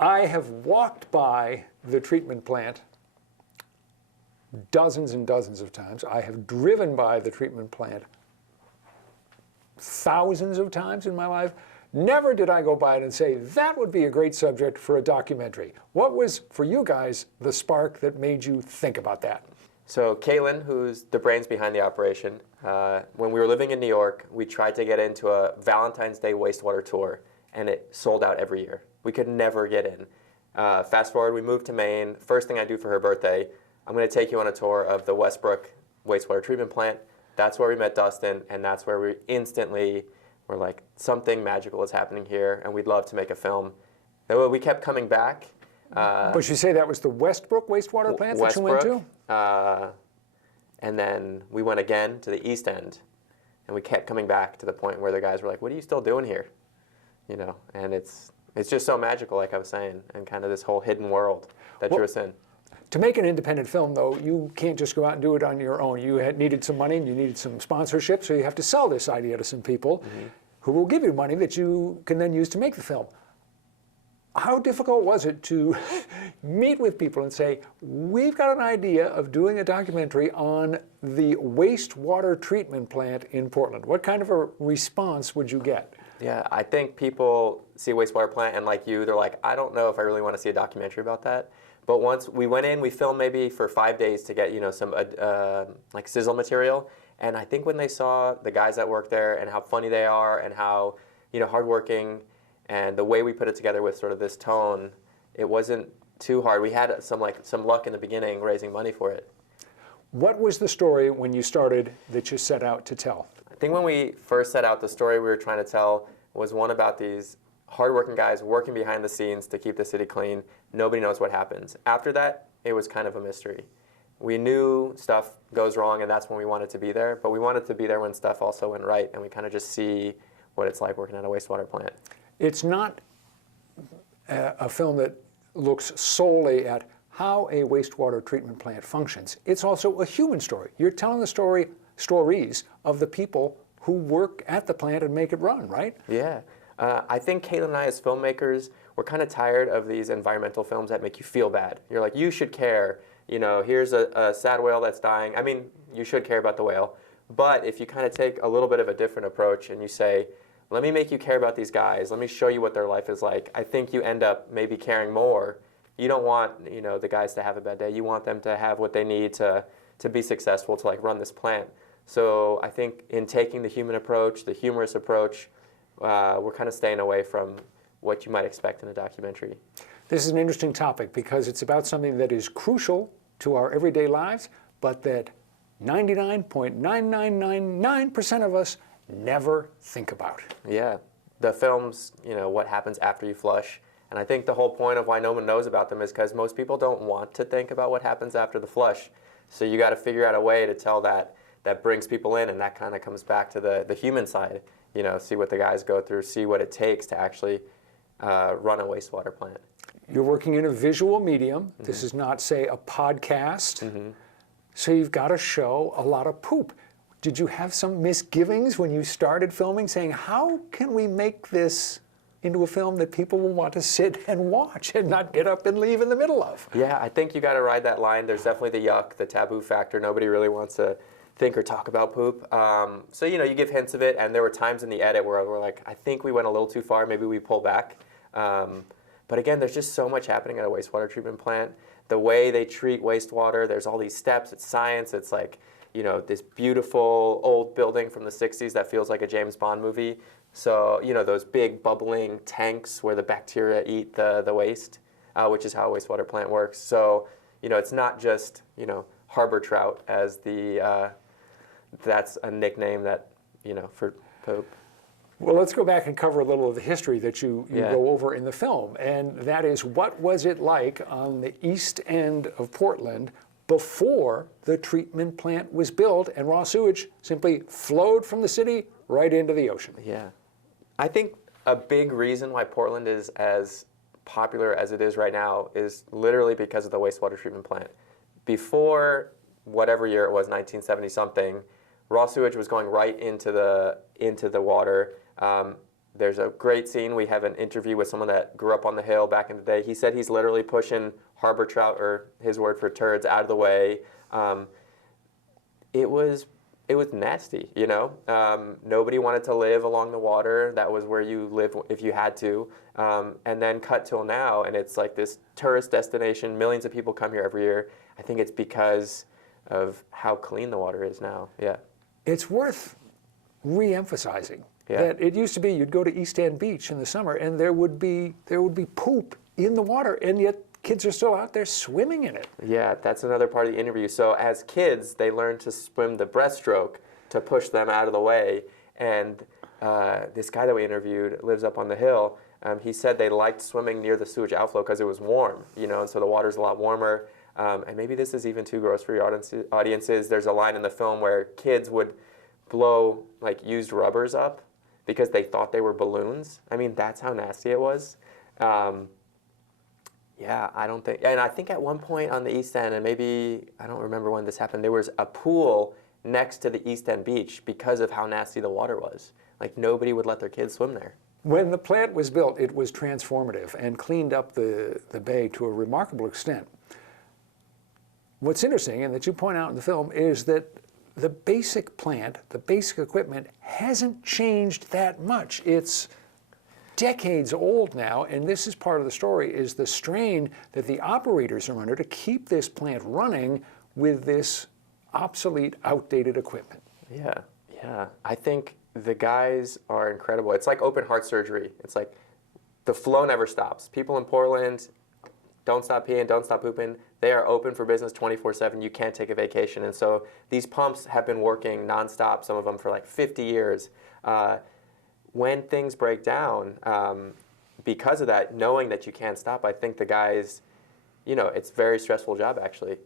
I have walked by the treatment plant dozens and dozens of times. I have driven by the treatment plant thousands of times in my life. Never did I go by it and say, that would be a great subject for a documentary. What was, for you guys, the spark that made you think about that? So Caitlin, who's the brains behind the operation, when we were living in New York, we tried to get into a Valentine's Day wastewater tour, and it sold out every year. We could never get in. Fast forward, we moved to Maine. First thing I do for her birthday, I'm going to take you on a tour of the Westbrook wastewater treatment plant. That's where we met Dustin, and that's where we instantly were like, something magical is happening here, and we'd love to make a film. And we kept coming back. But you say that was the Westbrook wastewater plant that you went to? And then we went again to the East End, and we kept coming back to the point where the guys were like, what are you still doing here? You know, and it's just so magical, like I was saying, and kind of this whole hidden world that drew us in. To make an independent film, though, you can't just go out and do it on your own. You needed some money and you needed some sponsorship, so you have to sell this idea to some people who will give you money that you can then use to make the film. How difficult was it to meet with people and say, we've got an idea of doing a documentary on the wastewater treatment plant in Portland? What kind of a response would you get? Yeah, I think people see a wastewater plant and like you, they're like, I don't know if I really want to see a documentary about that. But once we went in, we filmed maybe for 5 days to get, you know, some like sizzle material. And I think when they saw the guys that work there and how funny they are and how, you know, hardworking and the way we put it together with sort of this tone, it wasn't too hard. We had some luck in the beginning raising money for it. What was the story when you started that you set out to tell? I think when we first set out, the story we were trying to tell was one about these hardworking guys working behind the scenes to keep the city clean. Nobody knows what happens. After that, it was kind of a mystery. We knew stuff goes wrong, and that's when we wanted to be there, but we wanted to be there when stuff also went right, and we kind of just see what it's like working at a wastewater plant. It's not a film that looks solely at how a wastewater treatment plant functions. It's also a human story. You're telling the stories of the people who work at the plant and make it run, right? Yeah. I think Caitlin and I as filmmakers, we're kind of tired of these environmental films that make you feel bad. You're like, you should care. You know, here's a sad whale that's dying. I mean, you should care about the whale. But if you kind of take a little bit of a different approach and you say, let me make you care about these guys. Let me show you what their life is like. I think you end up maybe caring more. You don't want, you know, the guys to have a bad day. You want them to have what they need to be successful, to like run this plant. So I think in taking the human approach, the humorous approach, we're kind of staying away from what you might expect in a documentary. This is an interesting topic because it's about something that is crucial to our everyday lives, but that 99.9999% of us never think about. Yeah. The films, you know, what happens after you flush. And I think the whole point of why no one knows about them is because most people don't want to think about what happens after the flush. So you got to figure out a way to tell that brings people in, and that kind of comes back to the human side. You know, see what the guys go through, see what it takes to actually run a wastewater plant. You're working in a visual medium. This is not, say, a podcast. So you've got to show a lot of poop. Did you have some misgivings when you started filming, saying, how can we make this into a film that people will want to sit and watch and not get up and leave in the middle of? Yeah, I think you got to ride that line. There's definitely the yuck, the taboo factor. Nobody really wants to think or talk about poop. So, you know, you give hints of it, and there were times in the edit where we're like, I think we went a little too far, maybe we pull back. But again, there's just so much happening at a wastewater treatment plant. The way they treat wastewater, there's all these steps, it's science, it's like, you know, this beautiful old building from the 60s that feels like a James Bond movie. So, you know, those big bubbling tanks where the bacteria eat the waste, which is how a wastewater plant works. So, you know, it's not just, you know, harbor trout as the, that's a nickname that, you know, for poop. Well, let's go back and cover a little of the history that you go over in the film. And that is, what was it like on the east end of Portland before the treatment plant was built and raw sewage simply flowed from the city right into the ocean? Yeah. I think a big reason why Portland is as popular as it is right now is literally because of the wastewater treatment plant. Before whatever year it was, 1970 something, raw sewage was going right into the water. There's a great scene. We have an interview with someone that grew up on the hill back in the day. He said he's literally pushing harbor trout, or his word for turds, out of the way. It was nasty, you know. Nobody wanted to live along the water. That was where you live if you had to. And then cut till now, and it's like this tourist destination. Millions of people come here every year. I think it's because of how clean the water is now. Yeah. It's worth re-emphasizing that it used to be you'd go to East End Beach in the summer and there would be poop in the water, and yet kids are still out there swimming in it. Yeah, that's another part of the interview. So as kids, they learn to swim the breaststroke to push them out of the way. And this guy that we interviewed lives up on the hill. He said they liked swimming near the sewage outflow because it was warm, you know, and so the water's a lot warmer. And maybe this is even too gross for your audiences. There's a line in the film where kids would blow like used rubbers up because they thought they were balloons. I mean, that's how nasty it was. Yeah, I don't think, and I think at one point on the East End, and maybe, I don't remember when this happened, there was a pool next to the East End beach because of how nasty the water was. Like, nobody would let their kids swim there. When the plant was built, it was transformative and cleaned up the bay to a remarkable extent. What's interesting, and that you point out in the film, is that the basic plant, the basic equipment, hasn't changed that much. It's decades old now, and this is part of the story, is the strain that the operators are under to keep this plant running with this obsolete, outdated equipment. Yeah, yeah. I think the guys are incredible. It's like open heart surgery. It's like the flow never stops. People in Portland don't stop peeing, don't stop pooping. They are open for business 24/7. You can't take a vacation. And so these pumps have been working nonstop, some of them for like 50 years. When things break down, because of that, knowing that you can't stop, I think the guys, you know, it's a very stressful job actually.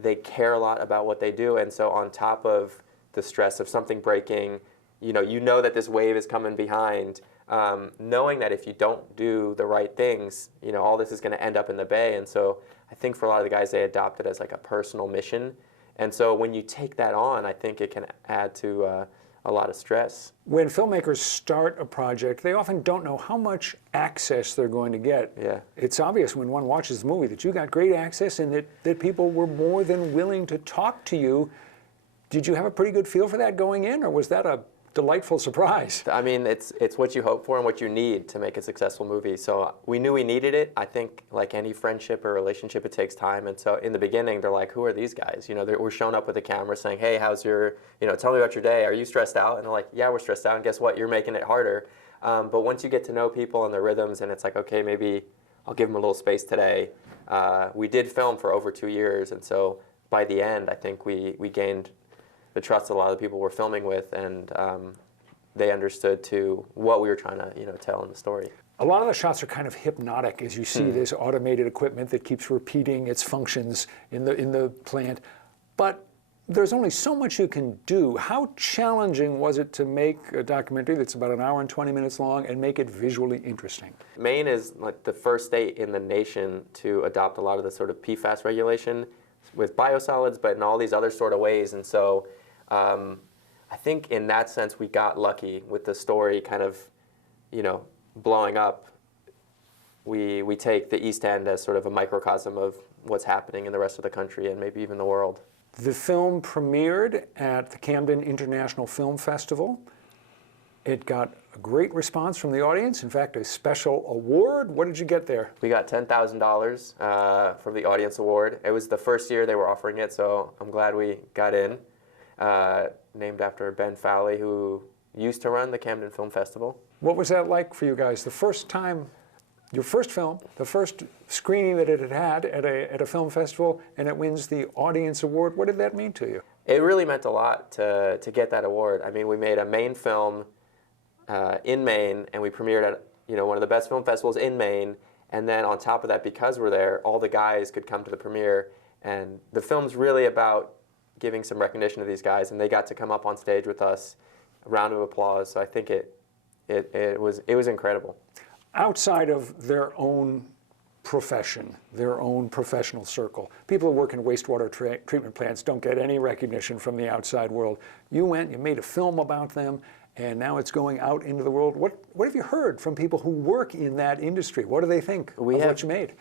They care a lot about what they do. And so on top of the stress of something breaking, you know that this wave is coming behind, knowing that if you don't do the right things, you know, all this is going to end up in the bay. And so I think for a lot of the guys, they adopt it as like a personal mission. And so when you take that on, I think it can add to a lot of stress. When filmmakers start a project, they often don't know how much access they're going to get. Yeah. It's obvious when one watches the movie that you got great access and that people were more than willing to talk to you. Did you have a pretty good feel for that going in, or was that a delightful surprise? I mean, it's what you hope for and what you need to make a successful movie. So we knew we needed it. I think like any friendship or relationship, it takes time. And so in the beginning, they're like, who are these guys? You know, we're showing up with a camera saying, hey, how's your, you know, tell me about your day. Are you stressed out? And they're like, yeah, we're stressed out. And guess what? You're making it harder. But once you get to know people and their rhythms, and it's like, okay, maybe I'll give them a little space today. We did film for over 2 years. And so by the end, I think we gained the trust of a lot of the people we're filming with, and they understood too what we were trying to, you know, tell in the story. A lot of the shots are kind of hypnotic as you see this automated equipment that keeps repeating its functions in the plant. But there's only so much you can do. How challenging was it to make a documentary that's about 1 hour and 20 minutes long and make it visually interesting? Maine is like the first state in the nation to adopt a lot of the sort of PFAS regulation with biosolids, but in all these other sort of ways. And so I think in that sense we got lucky with the story kind of, you know, blowing up. We take the East End as sort of a microcosm of what's happening in the rest of the country and maybe even the world. The film premiered at the Camden International Film Festival. It got a great response from the audience. In fact, a special award. What did you get there? We got $10,000 for the audience award. It was the first year they were offering it, so I'm glad we got in. Named after Ben Fowley, who used to run the Camden Film Festival. What was that like for you guys? The first time, your first film, the first screening that it had had at a film festival, and it wins the audience award. What did that mean to you? It really meant a lot to get that award. I mean, we made a Maine film in Maine, and we premiered at, you know, one of the best film festivals in Maine. And then on top of that, because we're there, all the guys could come to the premiere. And the film's really about giving some recognition to these guys, and they got to come up on stage with us, a round of applause. So I think it was incredible. Outside of their own profession, their own professional circle, people who work in wastewater treatment plants don't get any recognition from the outside world. You went, you made a film about them, and now it's going out into the world. What have you heard from people who work in that industry? What do they think of what you made?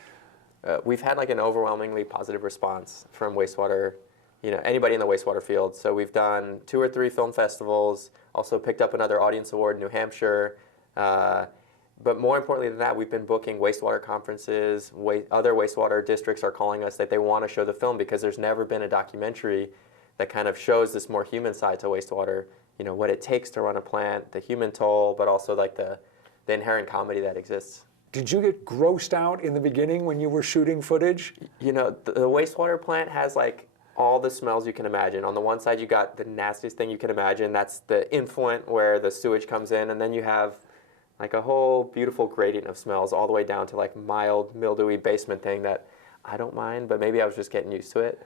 We've had like an overwhelmingly positive response from wastewater, anybody in the wastewater field. So we've done 2 or 3 film festivals, also picked up another audience award in New Hampshire. But more importantly than that, we've been booking wastewater conferences. Other wastewater districts are calling us that they want to show the film because there's never been a documentary that kind of shows this more human side to wastewater, what it takes to run a plant, the human toll, but also like the inherent comedy that exists. Did you get grossed out in the beginning when you were shooting footage? The wastewater plant has like all the smells you can imagine. On the one side, you got the nastiest thing you can imagine. That's the influent where the sewage comes in, and then you have like a whole beautiful gradient of smells all the way down to like mild, mildewy basement thing that I don't mind, but maybe I was just getting used to it.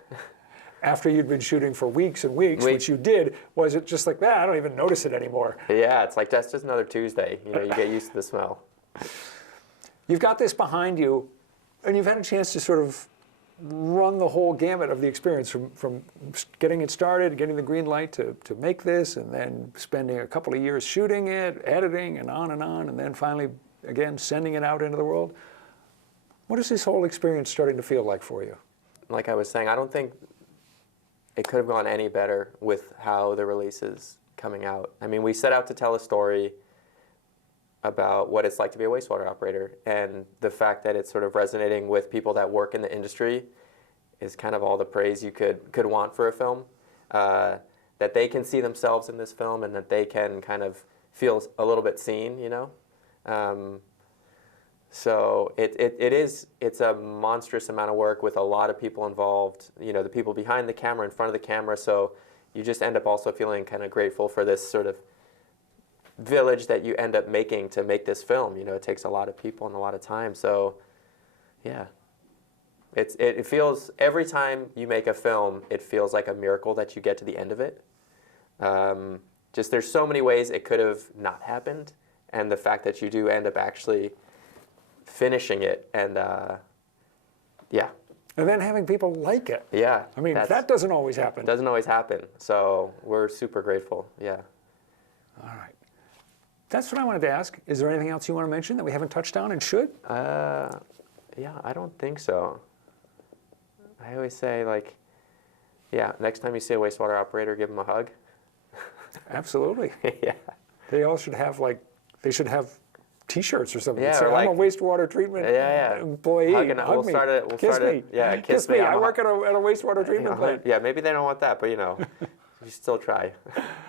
After you'd been shooting for weeks and weeks, which you did, was it just like that? I don't even notice it anymore. Yeah, it's like that's just another Tuesday. You get used to the smell. You've got this behind you, and you've had a chance to sort of run the whole gamut of the experience from getting it started, getting the green light to make this, and then spending a couple of years shooting it, editing, and on, and then finally, again, sending it out into the world. What is this whole experience starting to feel like for you? Like I was saying, I don't think it could have gone any better with how the release is coming out. I mean, we set out to tell a story about what it's like to be a wastewater operator, and the fact that it's sort of resonating with people that work in the industry is kind of all the praise you could want for a film. That they can see themselves in this film and that they can kind of feel a little bit seen, So it's a monstrous amount of work with a lot of people involved, the people behind the camera, in front of the camera, so you just end up also feeling kind of grateful for this sort of village that you end up making to make this film. It takes a lot of people and a lot of time, so yeah. It feels, every time you make a film, it feels like a miracle that you get to the end of it. Just there's so many ways it could have not happened, and the fact that you do end up actually finishing it, and yeah. And then having people like it. Yeah. I mean, that doesn't always happen. Doesn't always happen, so we're super grateful, yeah. All right. That's what I wanted to ask. Is there anything else you want to mention that we haven't touched on and should? Yeah, I don't think so. I always say, like, yeah, next time you see a wastewater operator, give them a hug. Absolutely. Yeah. They all should have, they should have T-shirts or something. Yeah, say, or I'm a wastewater treatment employee. Hug me. Kiss me. Yeah, kiss me. I work at a wastewater treatment plant. Yeah, maybe they don't want that, but you should still try.